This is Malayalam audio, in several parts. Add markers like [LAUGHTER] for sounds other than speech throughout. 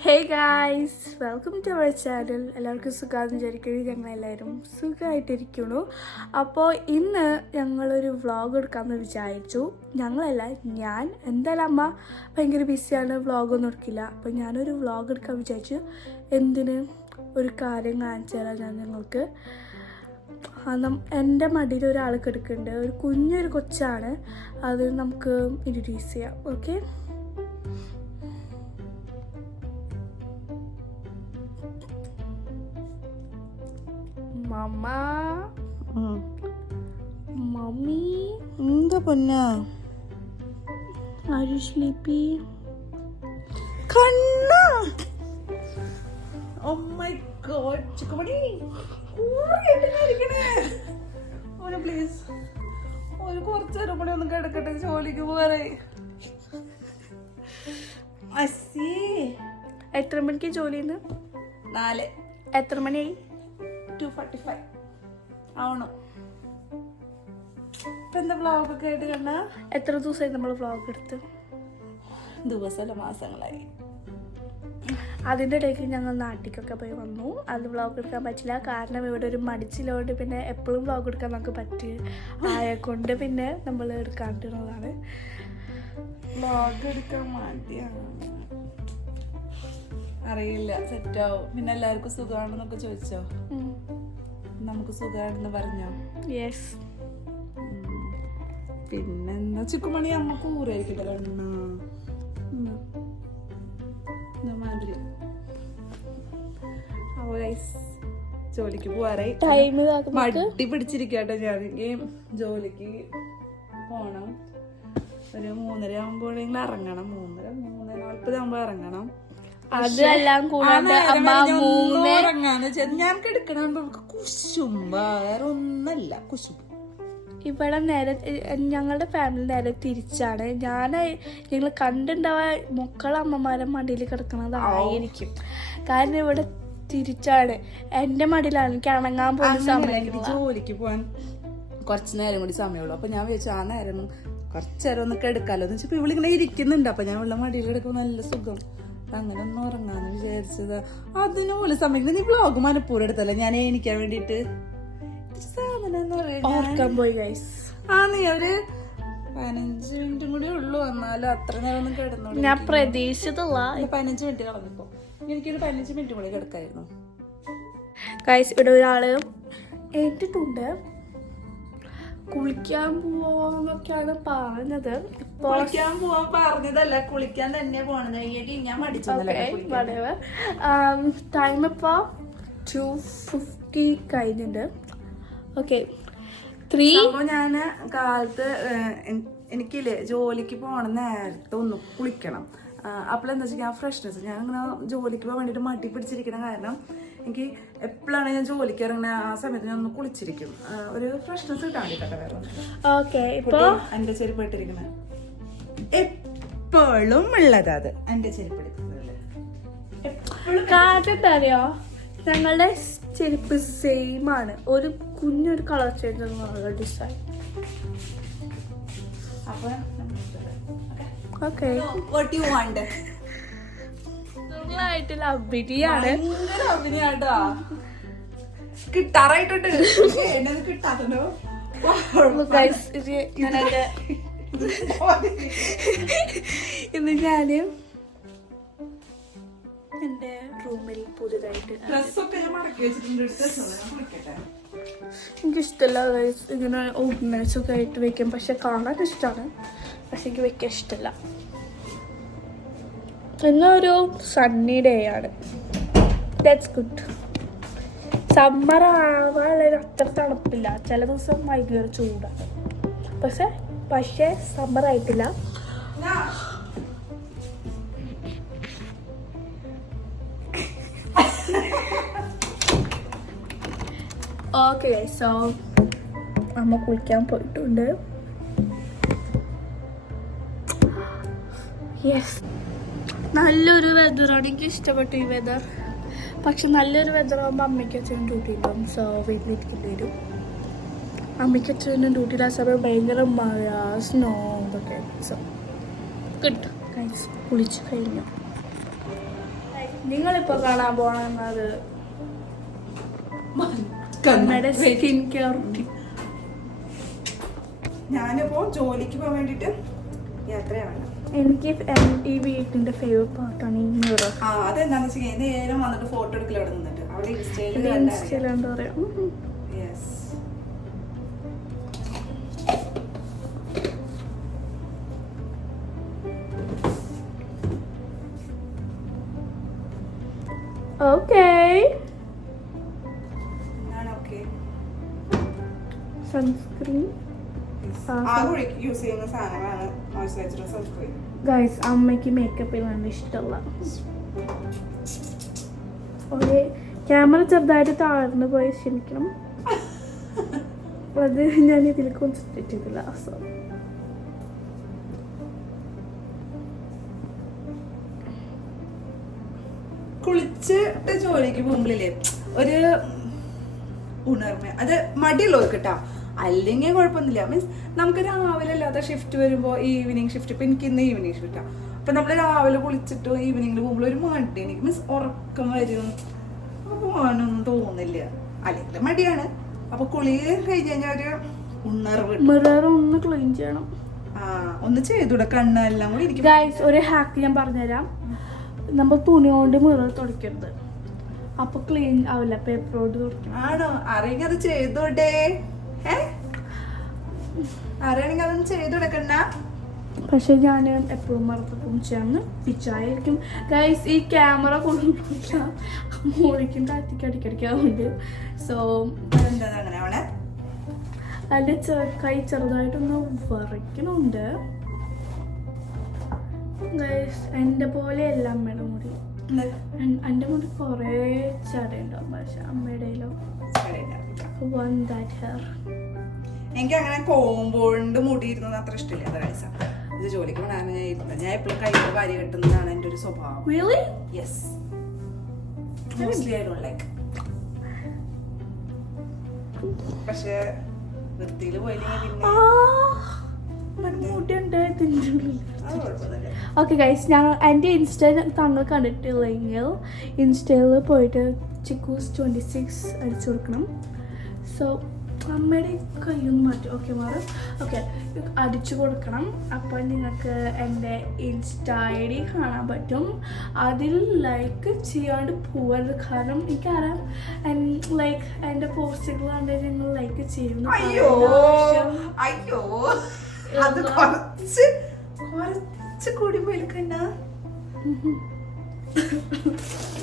Hey guys welcome to our channel എല്ലാവർക്കും സുഖമാണെന്ന് വിചാരിക്കുന്നത് ഞങ്ങളെല്ലാവരും സുഖമായിട്ടിരിക്കുന്നു അപ്പോൾ ഇന്ന് ഞങ്ങളൊരു വ്ളോഗ് എടുക്കാമെന്ന് വിചാരിച്ചു. ഞങ്ങളല്ല ഞാൻ. എന്തായാലും അമ്മ ഭയങ്കര ബിസിയാണ് വ്ളോഗൊന്നും എടുക്കില്ല. അപ്പോൾ ഞാനൊരു വ്ളോഗ് എടുക്കാൻ വിചാരിച്ചു. എന്തിന്? ഒരു കാര്യം കാണിച്ചു തരാം ഞാൻ നിങ്ങൾക്ക്. എന്റെ മടിയിൽ ഒരാൾ കിടക്കുന്നുണ്ട് ഒരു കുഞ്ഞൊരു കൊച്ചാണ്. അത് നമുക്ക് ഇൻട്രൊഡ്യൂസ് ചെയ്യാം. ഓക്കെ മമ്മ മമ്മി എന്താ പൊന്ന? യു സ്ലീപ്പി കണ്ണ! ഓ മൈ ഗോഡ് ചിക്കുമണി ഒരു പ്ലീസ് ഒരു കുറച്ച് നേരം കൂടി ഒന്ന് കിടക്കട്ടെ ജോലിക്ക് പോകാറേ അസി. എത്ര മണിക്ക് ജോലി ചെയ്യുന്നു നാല്. എത്ര മണിയായി? ടു ഫോർട്ടി ഫൈവ് ആവണം. ഇപ്പൊ എന്താ വ്ളോഗൊക്കെ ആയിട്ട് കണ്ട? എത്ര ദിവസമായി നമ്മൾ വ്ളോഗ് എടുത്ത്? ദിവസമല്ല മാസങ്ങളായി. അതിന്റെ ഇടയ്ക്ക് ഞങ്ങൾ നാട്ടിലേക്കൊക്കെ പോയി വന്നു. അത് വ്ളോഗ് എടുക്കാൻ പറ്റില്ല. കാരണം ഇവിടെ ഒരു മടിച്ചിലോണ്ട് പിന്നെ എപ്പോഴും വ്ളോഗ് എടുക്കാൻ നമുക്ക് പറ്റി ആയക്കൊണ്ട് പിന്നെ നമ്മൾ എടുക്കാണ്ടിരുന്നതാണ്. വ്ളോഗ് എടുക്കാൻ മടിയാണ്. അറിയില്ല സെറ്റാവും. പിന്നെ എല്ലാവർക്കും സുഖമാണെന്നൊക്കെ ചോദിച്ചോ? നമുക്ക് സുഖമാണെന്ന് പറഞ്ഞോ? യെസ് പിന്നെ പിന്നെന്താ? ചുക്കുമണി അമ്മ കൂറായിരിക്കട്ടെ കണ്ണ. മാതിരി. ജോലിക്ക് പോവാറായി. മടി പിടിച്ചിരിക്കട്ടെ ഞാൻ ജോലിക്ക് പോണം. ഒരു മൂന്നര ആകുമ്പോഴെങ്കിലും ഇറങ്ങണം. മൂന്നര മൂന്നര നാൽപ്പത് ആകുമ്പോ ഇറങ്ങണം. അതെല്ലാം കൂടാണ്ട് അമ്മ മൂന്ന് ഞാൻ കിടക്കണ കുശുമ്പ വേറെ ഒന്നല്ല കുശുമ്പ് ഇവിടെ നേരെ ഞങ്ങളുടെ ഫാമിലി നേരെ തിരിച്ചാണ്. ഞാൻ ഞങ്ങൾ കണ്ടുണ്ടാവാ മക്കളെ അമ്മമാരെ മടിയിൽ കിടക്കണതായിരിക്കും കാരണം ഇവിടെ തിരിച്ചാണ്. എന്റെ മടിയിലാണ് എനിക്ക് അണങ്ങാൻ പോകുന്ന സമയം ജോലിക്ക് പോവാൻ കുറച്ച് നേരം കൂടി സമയമുള്ളൂ. അപ്പൊ ഞാൻ വിചാരിച്ചു ആ നേരം കുറച്ച് നേരം ഒന്ന് കിടക്കാലോ എന്ന് വെച്ചപ്പോ ഇവളിങ്ങനെ ഇരിക്കുന്നുണ്ട്. അപ്പൊ ഞാൻ ഉള്ള മടിയിൽ കിടക്കുമ്പോൾ നല്ല സുഖം. അങ്ങനെ ഒന്ന് ഉറങ്ങാന്ന് വിചാരിച്ചത്. അതിനു പോലും സമയത്ത് നീ വ്ളോഗ് മനപ്പൂർവം എടുത്തല്ലേ? ഞാൻ എണിക്കാൻ വേണ്ടിട്ട് ഓർക്കാൻ പോയി ഗൈസ് ആ നീ ഒരു പതിനഞ്ച് മിനിറ്റും കൂടി ഉള്ളൂ. എന്നാലും അത്ര നേരം ഒന്നും കിടന്നോളൂ. ഞാൻ പ്രതീക്ഷിച്ചതല്ല പതിനഞ്ച് മിനിറ്റ് കളഞ്ഞപ്പോ എനിക്കൊരു പതിനഞ്ച് മിനിറ്റ് കൂടി കിടക്കായിരുന്നു. ഗൈസ് ഇവിടെ ഒരാൾ ഏറ്റിട്ടുണ്ട്. കുളിക്കാൻ പോവാന്നൊക്കെയാണ് പറഞ്ഞത്. കുളിക്കാൻ പോവാൻ പറഞ്ഞതല്ല കുളിക്കാൻ തന്നെ പോണത് ഞാൻ മടിച്ചതല്ല ടൈം ഇപ്പോൾ ടു ഫിഫ്റ്റി കഴിഞ്ഞിട്ടുണ്ട് ഓക്കെ ത്രീ ഞാൻ ഞാൻ കാലത്ത് എനിക്കില്ലേ ജോലിക്ക് പോണ നേരത്തെ ഒന്ന് കുളിക്കണം. അപ്പോഴെന്താ വെച്ചാൽ ആ ഫ്രഷ്നെസ് ഞാൻ ഇങ്ങനെ ജോലിക്ക് പോകാൻ വേണ്ടിയിട്ട് മടി പിടിച്ചിരിക്കണ കാരണം എനിക്ക് എപ്പോഴാണ് ഞാൻ ജോലിക്ക് ഇറങ്ങുന്ന ആ സമയത്ത് ഞാൻ ഒന്ന് കുളിച്ചിരിക്കും. ഒരു ഫ്രഷ്നെസ് കിട്ടാൻ വേണ്ടിയിട്ടൊക്കെ വേറെ ഓക്കെ ഇപ്പോൾ ചെരുപ്പ് ഇട്ടിരിക്കുന്നത് എപ്പോഴും ഉള്ളത് അത്. എന്റെ ചെരുപ്പ് അറിയോ ഞങ്ങളുടെ ചെരുപ്പ് സെയിം ആണ്. ഒരു കുഞ്ഞൊരു കളർ ചേഞ്ച് ഡിസൈൻ അപ്പൊ ഓക്കെ. വാട്ട് യു വാണ്ട് ചെറുതായിട്ടുള്ള അഭിനയാണ് അഭിനയാട്ടാ. കിട്ടാറായിട്ടുണ്ട്. ഇന്ന് ഞാൻ എന്റെ റൂമിൽ പുതുതായിട്ട് എനിക്ക് എനിക്കിഷ്ടമല്ല ഗൈസ് ഇങ്ങനെ ഓർഗനൈസ് ഒക്കെ ആയിട്ട് വെക്കാം പക്ഷെ കാണാൻ ഇഷ്ടമാണ് പക്ഷെ എനിക്ക് വെക്കാൻ ഇഷ്ടമല്ല ഇന്നൊരു സണ്ണി ഡേ ആണ്. ദാറ്റ്സ് ഗുഡ് സമ്മർ ആവാനുള്ള അത്ര തണുപ്പില്ല. ചില ദിവസം ഭയങ്കര ചൂടാണ് പക്ഷെ പക്ഷേ സമ്മർ ആയിട്ടില്ല. ഓക്കെ സോ അമ്മ കുളിക്കാൻ പോയിട്ടുണ്ട്. യെസ് നല്ലൊരു വെതറാണ് എനിക്ക് ഇഷ്ടപ്പെട്ടു ഈ വെതർ പക്ഷെ നല്ലൊരു വെതർ ആകുമ്പോൾ അമ്മയ്ക്ക് അച്ഛനും ഡ്യൂട്ടി ഉണ്ടാവും സോ വീട്ടിലിരിക്കേണ്ടി വരും. അമ്മയ്ക്ക് അച്ഛനും ഡ്യൂട്ടി ഇല്ലാത്ത സമയം ഭയങ്കര മഴ സ്നോ ഇതൊക്കെ. സോ കിട്ടും. കുളിച്ച് കഴിഞ്ഞു. നിങ്ങളിപ്പോ കാണാൻ പോകണത് സ്കിൻ കെയർ ഞാനിപ്പോ ജോലിക്ക് പോകാൻ വേണ്ടിട്ട് യാത്രയാണ് എനിക്ക് ഈ വീട്ടിന്റെ ഫേവറേറ്റ് പാർട്ടാണ് ഈ മിറർ ആ അതെന്താന്ന് വെച്ചാൽ നേരം വന്നിട്ട് ഫോട്ടോ എടുക്കൽ അവിടെ നിന്നിട്ട്. അവിടെ ഇൻസ്റ്റയിൽ ഇൻസ്റ്റയിൽ എന്താ പറയാ. യെസ് ഓക്കേ എന്നാണ് okay. ആകെ യൂസ് ചെയ്യുന്ന സാധനങ്ങളാണ് മോയ്സ്ചറൈസർ സൺസ്ക്രീൻ ഗൈസ് അമ്മയ്ക്ക് മേക്കപ്പ് ചെയ്യാൻ ഇഷ്ടമല്ല ഒരു ക്യാമറ ചെറുതായിട്ട് താഴ്ന്നു പോയി ക്ഷമിക്കണം. അത് ഞാൻ ഇതിൽ കോൺസെൻട്രേറ്റ് ചെയ്തില്ല സോ കുളിച്ചിട്ട് ജോലിക്ക് പോകുമ്പോഴില്ലേ ഒരു ഉണർമ. അത് മടിയുള്ളവർക്ക് കേട്ടോ അല്ലെങ്കിൽ കുഴപ്പമൊന്നുമില്ല മീൻസ് നമുക്ക് രാവിലെ അല്ലാത്ത ഷിഫ്റ്റ് വരുമ്പോൾ ഈവനിങ് ഷിഫ്റ്റ് ഇപ്പം എനിക്ക് ഇന്ന് ഈവനിങ് ഷിഫ്റ്റാണ് അപ്പം നമ്മൾ രാവിലെ കുളിച്ചിട്ട് ഈവനിങ്ങിൽ പോകുമ്പോൾ ഒരു മടി എനിക്ക്. മീൻസ് ഉറക്കം വരും. അപ്പോൾ പോകാനൊന്നും തോന്നില്ല. അല്ലെങ്കിൽ മടിയാണ്. അപ്പോൾ കുളി കഴിഞ്ഞ് കഴിഞ്ഞാൽ ഒരു ഉണർവ് മിറർ ഒന്ന് ക്ലീൻ ചെയ്യണം. ആ ഒന്ന് ചെയ്തൂടെ കണ്ണെല്ലാം കൂടി ഒരു ഹാക്ക് ഞാൻ പറഞ്ഞുതരാം. നമ്മൾ തുണി കൊണ്ട് മിറർ തുടയ്ക്കരുത് അപ്പൊ ക്ലീൻ ആവില്ല പേപ്പറോട് ആണോ? അറിയെങ്കിൽ അത് ചെയ്തോട്ടെ അറിയണെങ്കിൽ അതൊന്നും ചെയ്തു കൊടുക്കണ്ട. പക്ഷെ ഞാൻ എപ്പോഴും മറന്നിട്ടും ചെയ്യാന്ന് വിചാരിക്കും ഗൈസ് ഈ ക്യാമറ കൊണ്ടുപോയില്ല മോളിക്കും താറ്റിക്ക് അടിക്കടിക്കാറുണ്ട് സോ എന്താ അങ്ങനെ അവളെ? അതിന്റെ കൈ ചെറുതായിട്ടൊന്ന് വിറയ്ക്കണുണ്ട് എന്റെ പോലെ എല്ലാം അമ്മയുടെ മുടി. എന്റെ മുന്നിൽ കുറേ ചടയുണ്ടാവും പക്ഷെ അമ്മയുടെയിലോ? അമ്മയുടെ എനിക്ക് അങ്ങനെ കോമ്പോണ്ട് മുടി ഇരുന്നത് അത്ര ഇഷ്ടമില്ല. അത് കഴിച്ച ഇത് ജോലിക്ക് പോകാൻ ഞാൻ എപ്പോഴും കയ്യിൽ കാര്യം കെട്ടുന്നതാണ് എന്റെ ഒരു സ്വഭാവം. Yes mostly I don't like പക്ഷേ വൃത്തിയിൽ പോയില്ലെങ്കിൽ പിന്നെ ഓക്കെ ഗൈസ് ഞങ്ങൾ എന്റെ ഇൻസ്റ്റാ താങ്കൾ കണ്ടിട്ടില്ലെങ്കിൽ ഇൻസ്റ്റയിൽ പോയിട്ട് ചിക്കൂസ് ട്വന്റി സിക്സ് അടിച്ചു കൊടുക്കണം. സോ അമ്മയുടെ കയ്യൊന്ന് മാറ്റും. ഓക്കെ മാറും. ഓക്കെ അടിച്ചു കൊടുക്കണം. അപ്പോൾ നിങ്ങൾക്ക് എന്റെ ഇൻസ്റ്റ ഐ ഡി കാണാൻ പറ്റും. അതിൽ ലൈക്ക് ചെയ്യാണ്ട് പോകരുത് കാരണം എനിക്കറിയാം ലൈക്ക് എന്റെ പോസ്റ്റുകൾ കണ്ടിട്ട് നിങ്ങൾ ലൈക്ക് ചെയ്യുന്നു. അയ്യോ അയ്യോ. അത് കുറച്ച് കുറച്ച് കൂടി പോയി കണ്ണ.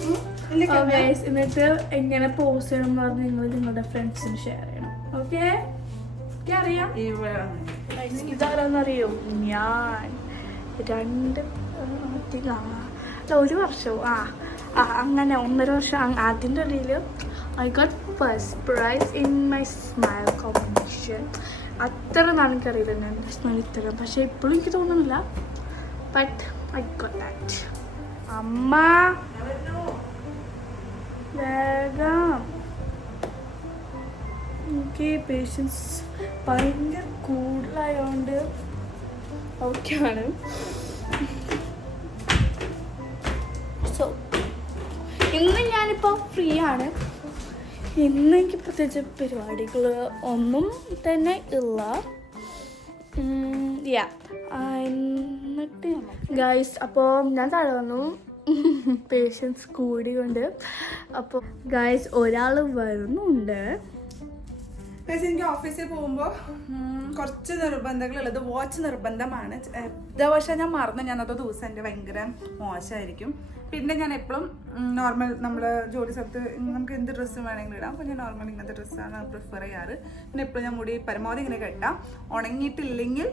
Oh, എന്നിട്ട് എങ്ങനെ പോസ്റ്റ് ചെയ്യണം എന്ന് പറഞ്ഞ് നിങ്ങൾ നിങ്ങളുടെ ഫ്രണ്ട്സിന് ഷെയർ ചെയ്യണം. ഓക്കെ അറിയാം. ഇതാരാന്നറിയോ ഞാൻ രണ്ട് അല്ല ഒരു വർഷവും ആ ആ, അങ്ങനെ ഒന്നര വർഷം അതിന്റെ ഇടയിൽ I got first prize in my smile competition അത്ര നാൾ എനിക്കറിയില്ല ഞാൻ സ്മൈൽ ഇത്തരം പക്ഷേ ഇപ്പോഴും എനിക്ക് തോന്നുന്നില്ല. ബട്ട് ഐ ഗോട്ട് ദാറ്റ് അമ്മ! വേഗം. എനിക്ക് പേഷ്യൻസ് ഭയങ്കര കൂടുതലായതുകൊണ്ട് ആണ്. സോ ഇന്ന് ഞാനിപ്പോൾ ഫ്രീ ആണ്. ഇന്ന് എനിക്ക് പ്രത്യേകിച്ച് പരിപാടികൾ ഒന്നും തന്നെ ഇല്ല. യാ എന്നിട്ട് ഗൈസ് അപ്പോൾ ഞാൻ താഴെ വന്നു. [LAUGHS] പേഷ്യൻസ് കൂടിയുണ്ട് അപ്പോൾ ഗൈസ് ഒരാൾ വരുന്നുണ്ട്. പക്ഷേ എനിക്ക് ഓഫീസിൽ പോകുമ്പോൾ കുറച്ച് നിർബന്ധങ്ങളുള്ളത്. വാച്ച് നിർബന്ധമാണ്. പക്ഷേ ഞാൻ മറന്നു. ഞാൻ അതോ ദിവസം എന്റെ ഭയങ്കര മോശമായിരിക്കും. പിന്നെ ഞാൻ എപ്പോഴും നോർമൽ നമ്മൾ ജോലി സ്ഥലത്ത് നമുക്ക് എന്ത് ഡ്രസ്സ് വേണമെങ്കിലും ഇടാം. അപ്പോൾ ഞാൻ നോർമൽ ഇങ്ങനത്തെ ഡ്രസ്സാണ് പ്രിഫർ ചെയ്യാറ്. പിന്നെ എപ്പോഴും ഞാൻ മുടി പരമാവധി ഇങ്ങനെ കെട്ടാം. ഉണങ്ങിയിട്ടില്ലെങ്കിൽ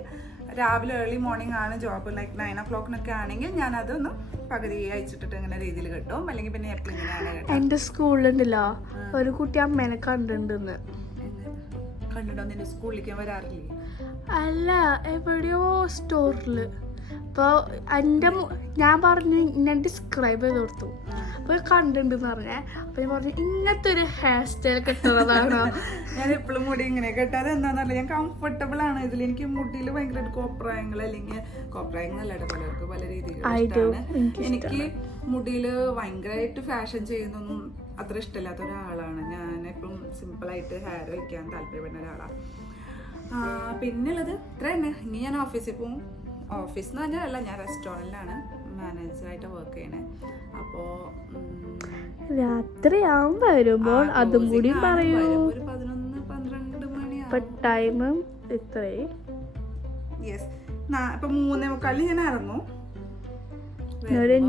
രാവിലെ ഏർലി മോർണിംഗ് ആണ് ജോബ് ലൈക്ക് നയൻ ഓ ക്ലോക്കിനൊക്കെ ആണെങ്കിൽ ഞാൻ അതൊന്ന് പകുതി അയച്ചിട്ടിട്ട് ഇങ്ങനെ രീതിയിൽ കെട്ടും. അല്ലെങ്കിൽ പിന്നെ എപ്പോഴും ഇങ്ങനെയാണ് കെട്ടും എന്റെ സ്കൂളിലുണ്ടല്ലോ ഒരു കുട്ടി അമ്മേനെ കണ്ടിട്ടുണ്ടെന്ന്. കണ്ടിട്ടോ? നിന്റെ സ്കൂളിലേക്ക് വരാറില്ലേ? അല്ല എവിടെയോ സ്റ്റോറിൽ അപ്പോൾ എന്റെ ഞാൻ പറഞ്ഞു ഞാൻ ഡിസ്ക്രൈബ് ചെയ്ത് കൊടുത്തു. അപ്പോൾ കണ്ടിട്ടുണ്ടെന്ന് പറഞ്ഞേ. അപ്പോൾ ഞാൻ പറഞ്ഞു ഇങ്ങനത്തെ ഒരു ഹെയർ സ്റ്റൈൽ കിട്ടുന്നതാണോ? [LAUGHS] ഞാൻ എപ്പോഴും മുടി ഇങ്ങനെ കെട്ടാതെ എന്താണെന്നറിയില്ല ഞാൻ കംഫർട്ടബിൾ ആണ് ഇതിൽ എനിക്ക് മുടിയിൽ ഭയങ്കര കോപ്രായങ്ങൾ അല്ലെങ്കിൽ കോപ്രായങ്ങൾ അല്ല പലർക്ക് പല രീതിയിൽ എനിക്ക് മുടിയിൽ ഭയങ്കരമായിട്ട് ഫാഷൻ ചെയ്യുന്നൊന്നും അത്ര ഇഷ്ടമില്ലാത്ത ഒരാളാണ് ഞാൻ. എപ്പോഴും സിമ്പിളായിട്ട് ഹെയർ വയ്ക്കാൻ താല്പര്യപ്പെടുന്ന ഒരാളാണ് പിന്നെ ഉള്ളത് ഇത്ര തന്നെ. ഇനി ഞാൻ ഓഫീസിൽ പോകും ഓഫീസ് എന്ന് പറഞ്ഞാൽ അല്ല ഞാൻ റെസ്റ്റോറന്റിലാണ് മാനേജറായിട്ട് വർക്ക് ചെയ്യണേ. അപ്പോൾ രാത്രി ആവുമ്പോൾ വരുമ്പോൾ അതും കൂടി പറയൂ. ഒരു പതിനൊന്ന് പന്ത്രണ്ട് മണിയാണ് മണിയാവും ടൈം ഇത്രേ യെസ് ഇപ്പൊ മൂന്നേ മുക്കാലിൽ ഞാൻ ഇറങ്ങും.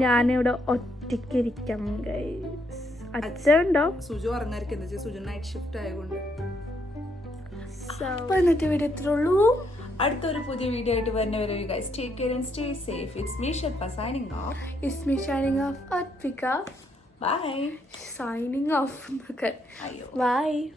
ഞാനിവിടെ ഒറ്റയ്ക്ക് ഇരിക്കണം ഗൈസ് അച്ഛനുണ്ടോ? സുജു ഉറങ്ങായിരിക്കും. എന്താ സുജു നൈറ്റ് ഷിഫ്റ്റ് ആയതുകൊണ്ട്. അപ്പൊ എന്നിട്ട് ഇവിടെ ഇത്രേ ഉള്ളൂ? അടുത്തൊരു പുതിയ വീഡിയോ ആയിട്ട് വരുന്നവരെ guys take care and stay safe it's me Shilpa signing off is me shining off Athvika bye signing off എന്നൊക്കെ ബൈ